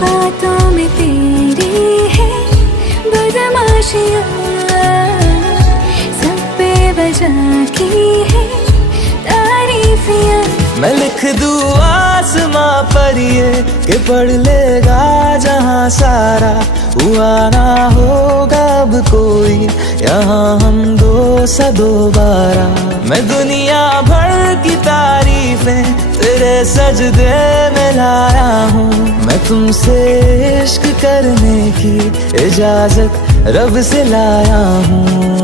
बातों में तेरी है बदमाशियाँ, सब बेवजह की है तारीफियाँ। मैं लिख दूँ आसमां पर ये कि पढ़ लेगा जहां सारा, हुआ ना होगा अब कोई यहाँ हम दो सा दोबारा। मैं दुनिया भर की तारीफें तेरे सजदे में लाया हूँ, मैं तुमसे इश्क करने की इजाजत रब से लाया हूँ।